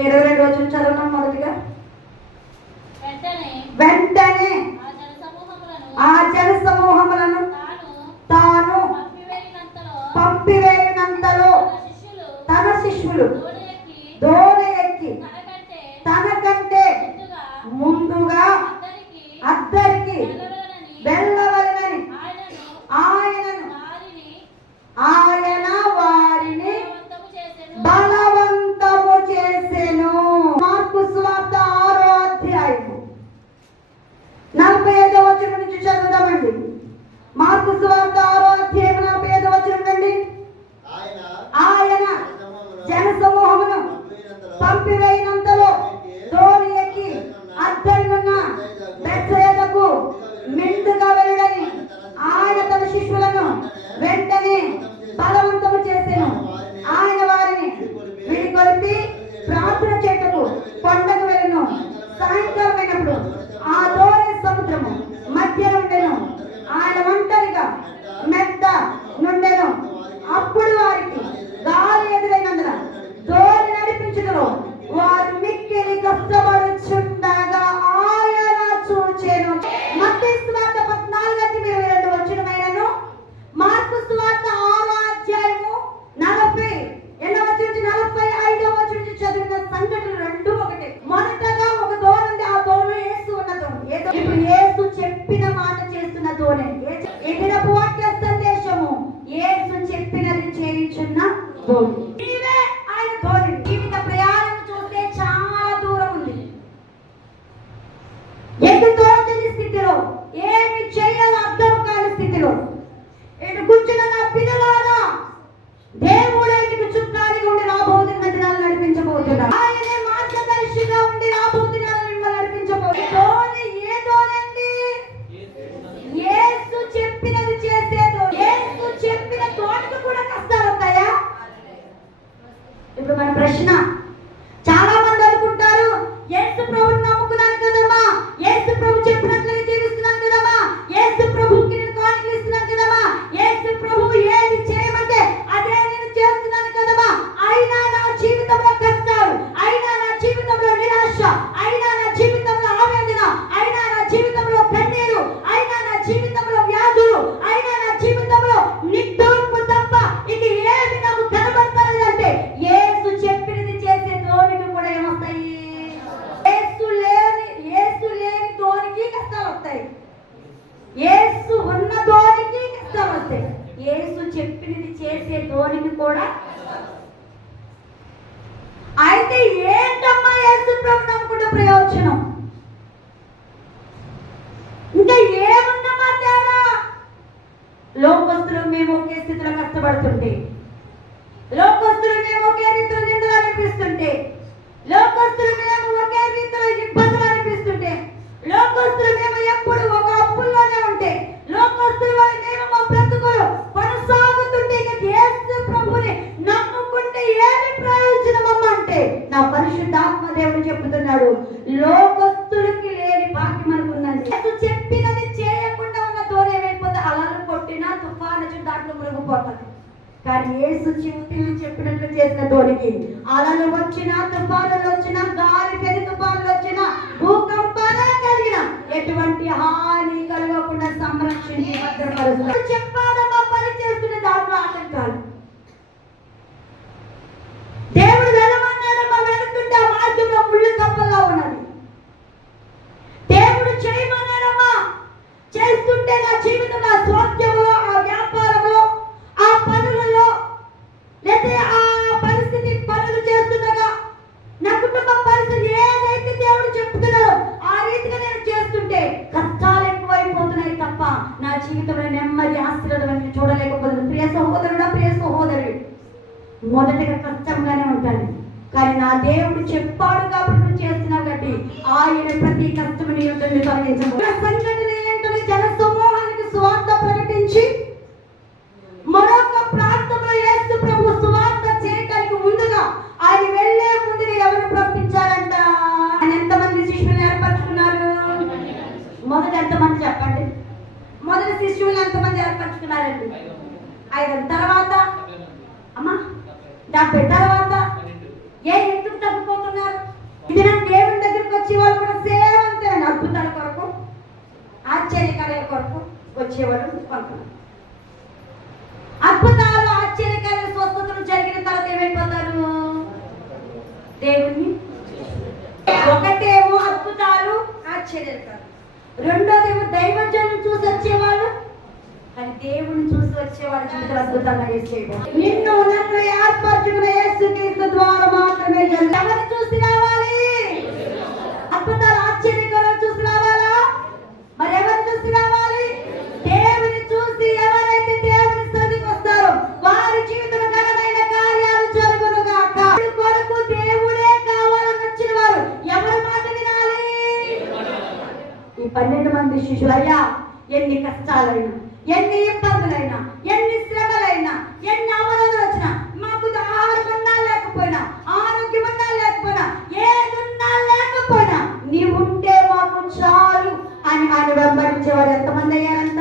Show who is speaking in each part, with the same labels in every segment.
Speaker 1: మనకి ఇరవై రెండు వచ్చిన చదవడం మొదటిగా?
Speaker 2: వెంటనే ఆ
Speaker 1: జన సమూహములను
Speaker 2: తాను
Speaker 1: పంపివేలినంతలో
Speaker 2: తన శిష్యులు దోడ ఎక్కి తనకంటే
Speaker 1: ఇప్పుడు మన ప్రశ్న ఒకే రీతిలో నిందలు అనిపిస్తుంటే లోకస్తుల మేము ఒకే రీతిలో ఇబ్బందులు అనిపిస్తుంటే లోకస్తులు మేము ఎప్పుడు ఒక అప్పుల్లోనే ఉంటే లోకస్తుల వాళ్ళ మేము మా బ్రతుకులు కొనసాగుతుంటే ఏసు ప్రభుని నమ్ముకుంటే ఏమి ప్రయోజనం అమ్మ అంటే నా పరిశుద్ధాత్మ దేవుడు చెబుతున్నాడు లోకస్తులకి లేని భాగ్యం అనుకున్నాను చెప్పినది చేయకుండా ఉన్న దూరం ఏమైపోతే అలలు కొట్టినా తుఫాను దాంట్లో మునిగిపోతుంది కానీ ఏసు చెప్పింది చెప్పిన చేసినటువంటి అలలు వచ్చిన తుఫానులు వచ్చిన గాలి పెరి తుఫానులు వచ్చిన భూకంపాలు కలిగిన ఎటువంటి హాని కలగకుండా సంరక్షించి భద్రపరుస్తారు దేవుని చూసి వచ్చేవాళ్ళు అద్భుతంగా చేసేవాడు నిన్ను నన్ను ఏర్పరచుకున్న యేసుక్రీస్తు ద్వారా మాత్రమే ఎవరు చూసి రావాలి? అద్భుతాలు ఆశ్చర్యకరం చూసి రావాలా? మరి ఎవరు చూసి రావాలి? దేవుని చూసి ఎవరైతే దేవుని సన్నిధికి వస్తారో వారి జీవితం ఘనమైన కార్యాలు జరుగును గాక కొరకు దేవుడే కావాలని వచ్చిన వారు ఎవరి మాట వినాలి? ఈ పన్నెండు మంది శిష్యులయ్యా ఎన్ని కష్టాలైనా ఎన్ని ఇబ్బందులైనా ఎన్ని శ్రమలైనా ఎన్ని అవరోధాలు వచ్చినా మాకు ఆహారం ఉన్నా లేకపోయినా ఆరోగ్యం ఉన్నా లేకపోయినా ఏదున్నా లేకపోయినా నీవు ఉంటే మాకు చాలు అని ఆయన వెంబడించేవారు ఎంతమంది అయ్యారంట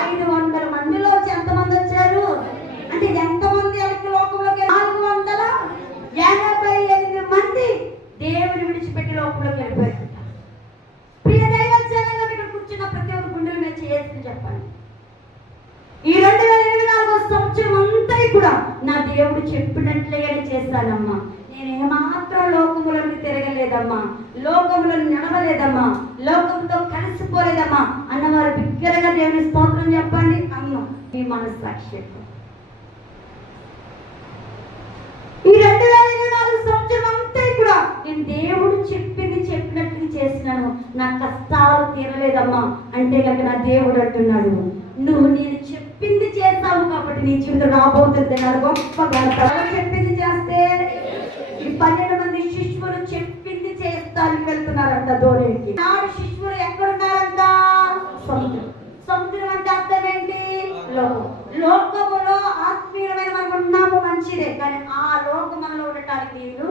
Speaker 1: ఐదు వందల మందిలో వచ్చి ఎంతమంది వచ్చారు అంటే ఎంతమంది వెనక్కి లోకంలోకి నాలుగు వందల ఎనభై ఎనిమిది మంది దేవుని విడిచిపెట్టి లోకంలోకి వెళ్ళిపోయారు ప్రియ దైవ జనంగా ఇక్కడ కూర్చున్న ప్రతి ఒక్క గుండెల మీద చేసి చెప్పండి ఈ రెండు వేల ఇరవై నాలుగో సంవత్సరం అంతా కూడా నా దేవుడు చెప్పినట్లుగానే చేస్తానమ్మా నేను ఏమాత్రం లోకములను తిరగలేదమ్మా లోకములను నడవలేదమ్మా లోకంతో కలిసిపోలేదమ్మా అన్నవారు బిగ్గరగా దేవుని స్తోత్రం చెప్పండి అమ్మ మీ ఈ రెండు వేల ఇరవై నాలుగు సంవత్సరం అంతా కూడా నేను దేవుడు చెప్పింది చెప్పినట్టు చేసినాను. నా కష్టాలు తీరలేదమ్మా. అంటే కనుక నా దేవుడు అంటున్నాడు. నువ్వు నేను చెప్పింది చేస్తావు కాబట్టి నీ జీవితం రాబోతుంది. నా గొప్ప ఘనత. చెప్పింది చేస్తే? ఈ పన్నెండు మంది శిష్యులు చెప్పింది చేస్తానికి వెళ్తున్నారంట ధోనికి నాడు శిష్యులు ఎక్కడున్నారంట? సముద్రం. సముద్రం అంటే అర్థం ఏంటి? లోకం. లోకములో ఆత్మీయమైన మనం ఉన్నాము మంచిదే కానీ ఆ లోకమంలో ఉండటానికి వీలు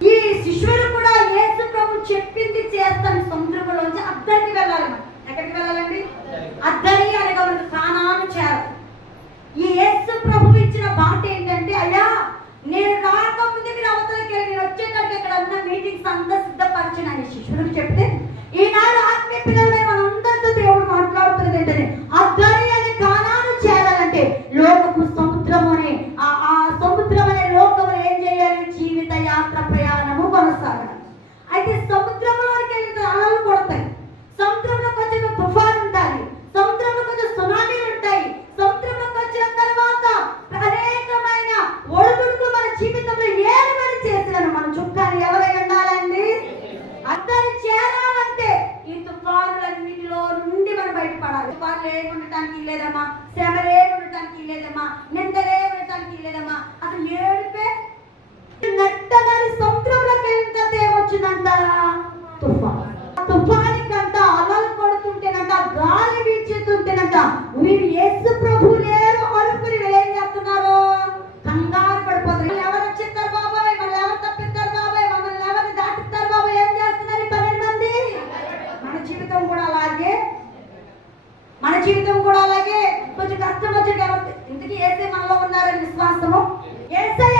Speaker 1: ఈ శిష్యులు కూడా యేసు ప్రభు చెప్పింది చేస్తాను సముద్రంలోంచి అద్దరికి వెళ్ళాలి ఎక్కడికి వెళ్ళాలండి? అద్దరి అనగా మనకు కానాను చేరాలి. ఈ యేసు ప్రభు ఇచ్చిన బాట ఏంటంటే అయ్యా నేను రాకముందు మీరు అవతలకి నేను వచ్చేటప్పుడు ఇక్కడ ఉన్న మీటింగ్స్ అంతా సిద్ధపరచిన అని శిష్యులకు చెప్తే ఈనాడు ఆత్మీయ పిల్లలై మనందరితో దేవుడు మాట్లాడుతున్నది ఏంటంటే అద్దరి అనే కానాను చేరాలంటే లోకపు సముద్రం అనే ఆ ఆ సముద్రం అనే లోకము ఏం చేయాలి జీవిత యాత్ర ప్రయాణము కొనసాగాలి అయితే సముద్రంలోకి వెళ్తే అలలు కొడతాయి సముద్రంలో కొంచెం తుఫాన్ ఉండాలి సముద్రంలో కొంచెం సునామీలు ఉంటాయి సముద్రంలోకి వచ్చిన తర్వాత అనేకమైన ఒడిదుడుకులు మన జీవితంలో ఏలుబడి చేసినారు మన చుట్టాలు ఎవరై ఉండాలండి అందరి చేరాలంటే ఈ తుఫానులన్నిటిలో నుండి మనం బయటపడాలి లేకుండటానికి లేదమ్మా. శ్రమ లేకుండటానికి లేదమ్మా. నింద లేకుండటానికి లేదమ్మా. అసలు ఏడిపే? నట్టనని సముద్రంలోకి వెళ్ళిన తర్వాత ఏమొచ్చిందంట తుఫాన్. తుఫానికంత అలలు కొడుతుంటేనంట గాలి వీచుతుంటేనంట. వీరు యేసు ప్రభు లేరు అనుకుని ఏం చేస్తున్నారు? కంగారు జీవితం కూడా అలాగే కొంచెం కష్టం వచ్చేది ఎవరు ఏసే మనలో ఉన్నారని విశ్వాసము? ఏసై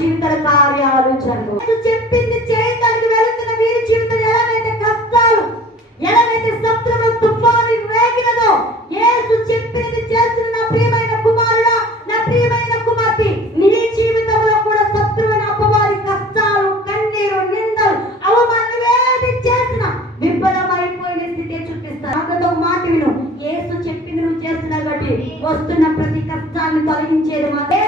Speaker 1: జీవితాల కార్యాలు జరుగు చెప్పింది చేయడానికి వెళుతున్న వీరి జీవితం ఎలాగైతే కష్టాలు ఎలాగైతే శత్రువు తుఫాను రేగినదో ఏసు చెప్పింది చేస్తున్న నా ప్రియమైన కుమారుడా నా ప్రియమైన కుమార్తె నీ జీవితంలో కూడా శత్రువైన అపవాది కష్టాలు కన్నీరు నిందలు అవమానం ఏది చేసిన విఫలమైపోయిన స్థితి చూపిస్తారు. నాకతో మాట విను. ఏసు చెప్పింది నువ్వు చేస్తున్నావు కాబట్టి వస్తున్న ప్రతి కష్టాన్ని తొలగించేది మాత్రమే.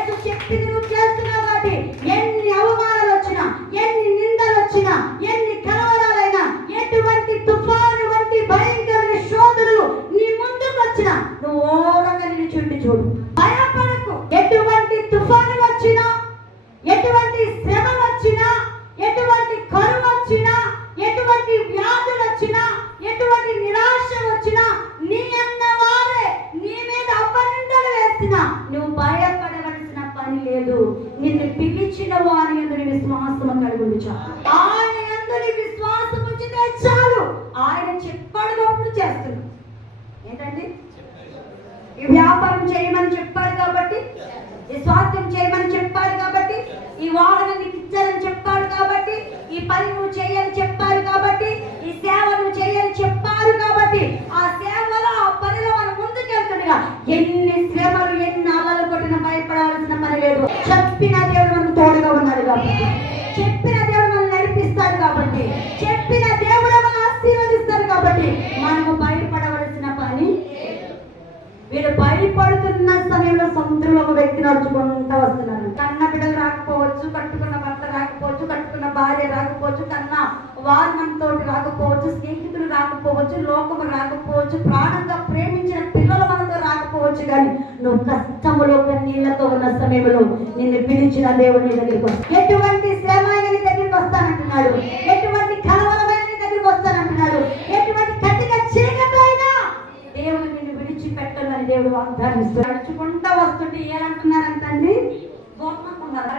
Speaker 1: నువ్వు భయపడవలసిన పని లేదు. నిన్ను పిలిచిన వారి అందరి విశ్వాసము కలుగుంది చాలు ఆయన అందరి విశ్వాసం ఉంచితే చాలు. ఆయన చెప్పడినప్పుడు చేస్తున్నాడు ఏంటండి? ఈ వ్యాపారం చేయమని చెప్పారు కాబట్టి ఈ స్వార్థం చేయమని చెప్పారు కాబట్టి ఈ వాహనం నీకు ఇచ్చారని చెప్పారు కాబట్టి ఈ పని నువ్వు చేయని చెప్పారు కాబట్టి ఈ సేవ నువ్వు చేయని చెప్పారు కాబట్టి ఆ సేవలో ఆ పనిలో మనం ముందుకెళ్తుండగా ఎన్ని శ్రమలు ఎన్ని అలలు కొట్టిన భయపడాల్సిన పని లేదు చెప్పిన దేవుడు మనకు తోడుగా ఉన్నాడు కాబట్టి. చెప్పిన దేవుడు మనల్ని నడిపిస్తాడు కాబట్టి. చెప్పిన దేవుడు మనల్ని ఆశీర్వదిస్తాడు కాబట్టి. మనము భయపడవలసిన పని వీరు భయపడుతున్న సమయంలో సముద్రంలో ఒక వ్యక్తి నడుచుకుంటూ వస్తున్నారు కన్న బిడ్డలు రాకపోవచ్చు కట్టుకున్న భర్త రాకపోవచ్చు కట్టుకున్న భార్య రాకపోవచ్చు కన్న వారు మనతో రాకపోవచ్చు స్నేహితులు రాకపోవచ్చు లోకము రాకపోవచ్చు ప్రాణంగా ప్రేమించిన పిల్లలు మనతో రాకపోవచ్చు కానీ నువ్వు కష్టములో కన్నీళ్ళతో ఉన్న సమయంలో నిన్ను పిలిచిన దేవుడు దగ్గరికి ఎటువంటి శ్రమ అయిన దగ్గరికి వస్తానంటున్నాడు. ఎటువంటి కలవరమైన దగ్గరికి వస్తానంటున్నాడు. ఎటువంటి కఠిన చీకట్లైనా దేవుడు నిన్ను విడిచిపెట్టదని దేవుడు వాగ్దానం ఇస్తున్నాడు నడుచుకుంటా వస్తుంటే ఏమంటున్నారంటండి గోపనుకున్నారు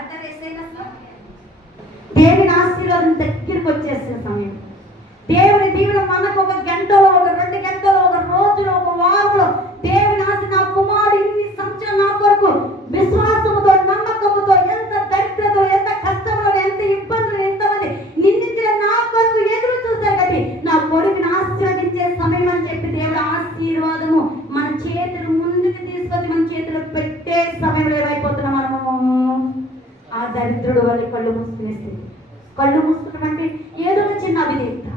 Speaker 1: దేవుని ఆశీర్వాదం దగ్గరికి వచ్చేసిన సమయం. దేవుని దీవెన మనకు ఒక గంటలో ఒక రెండు గంటలో ఒక రోజులో ఒక వారంలో దేవుని ఆశ నా కుమారుడు ఇన్ని సంవత్సరాలు నా కొరకు విశ్వాసముతో నమ్మకముతో ఎంత దరిద్రతో ఎంత కష్టంలో ఎంత ఇబ్బందులు ఎంతమంది నిందించిన నా కొరకు ఎదురు చూశారు కాబట్టి నా కొడుకుని ఆశీర్వదించే సమయం అని చెప్పి దేవుడు ఆశీర్వాదము మన చేతులు ముందుకు తీసుకొచ్చి మన చేతులు పెట్టే సమయంలో ఏమైపోతున్నాం మనము ఆ దరిద్రుడు వాళ్ళ కళ్ళు మూసుకునేస్తుంది కళ్ళు మూసుకోవడం అంటే ఏదో ఒక చిన్న అవిధేయత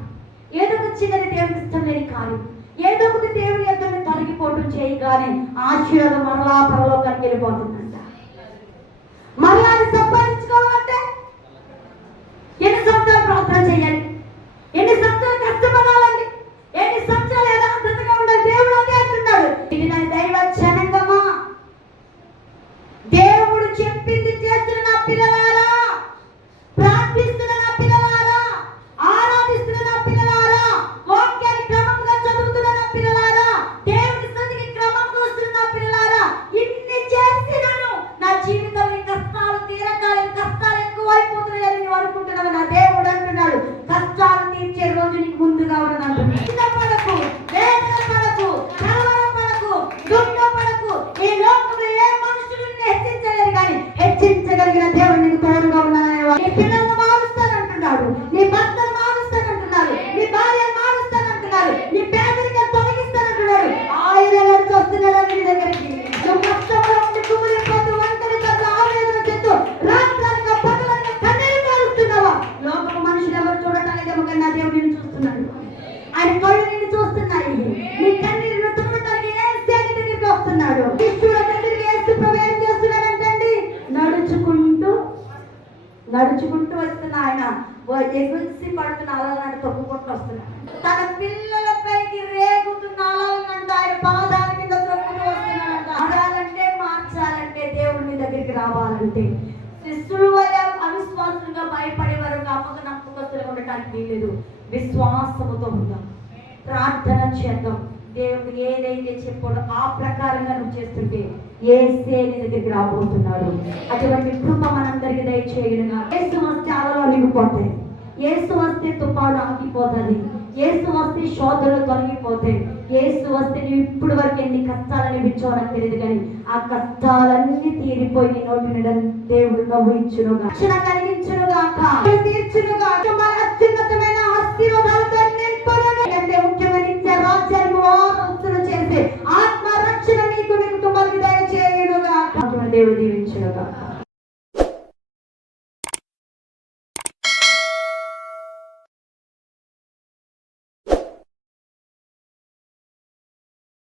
Speaker 1: ఏదో ఒక చిన్నది దేవునికి ఇష్టం లేని కార్యం ఏదో ఒకటి దేవుని యొక్క తొలగిపోవటం చేయగానే ఆశీర్వాదం మరలా పరలోకానికి వెళ్ళిపోతుందంట. మరలా అది సంపాదించుకోవాలంటే ఎన్ని సంవత్సరాలు ప్రార్థన చేయాలి? ఉంటే. శిష్యులు వల్ల అవిశ్వాసులుగా భయపడేవారు కాక నమ్మకస్తులుగా ఉండటానికి వీలేదు విశ్వాసముతో ఉందాం. ప్రార్థన చేద్దాం. దేవుడు ఏదైతే చెప్పాడో ఆ ప్రకారంగా నువ్వు చేస్తుంటే ఏసే నీ దగ్గరికి రాబోతున్నాడు. అటువంటి కృప మనందరికి దయచేయడుగా ఏసు వస్తే అలలో నిండిపోతాయి ఏసు వస్తే తుఫాను ఆగిపోతుంది. ఏసు వస్తే శోధనలు తొలగిపోతాయి. ఏసు వస్తే నువ్వు ఇప్పుడు వరకు ఎన్ని కష్టాలు అనిపించావు నాకు తెలియదు కానీ ఆ కష్టాలన్నీ తీరిపోయి నీ నోటి నిండా దేవుడు నవ్వు ఇచ్చునుగా రక్షణ కలిగించునుగా తీర్చునుగా మన అత్యున్నతమైన ఆశీర్వాదాలతో నింపునుగా అంటే ముఖ్యమైన ఇచ్చే రాజ్యాన్ని వారు చేసే ఆత్మ రక్షణ మీకు మీ కుటుంబానికి దయచేయునుగా దేవుడి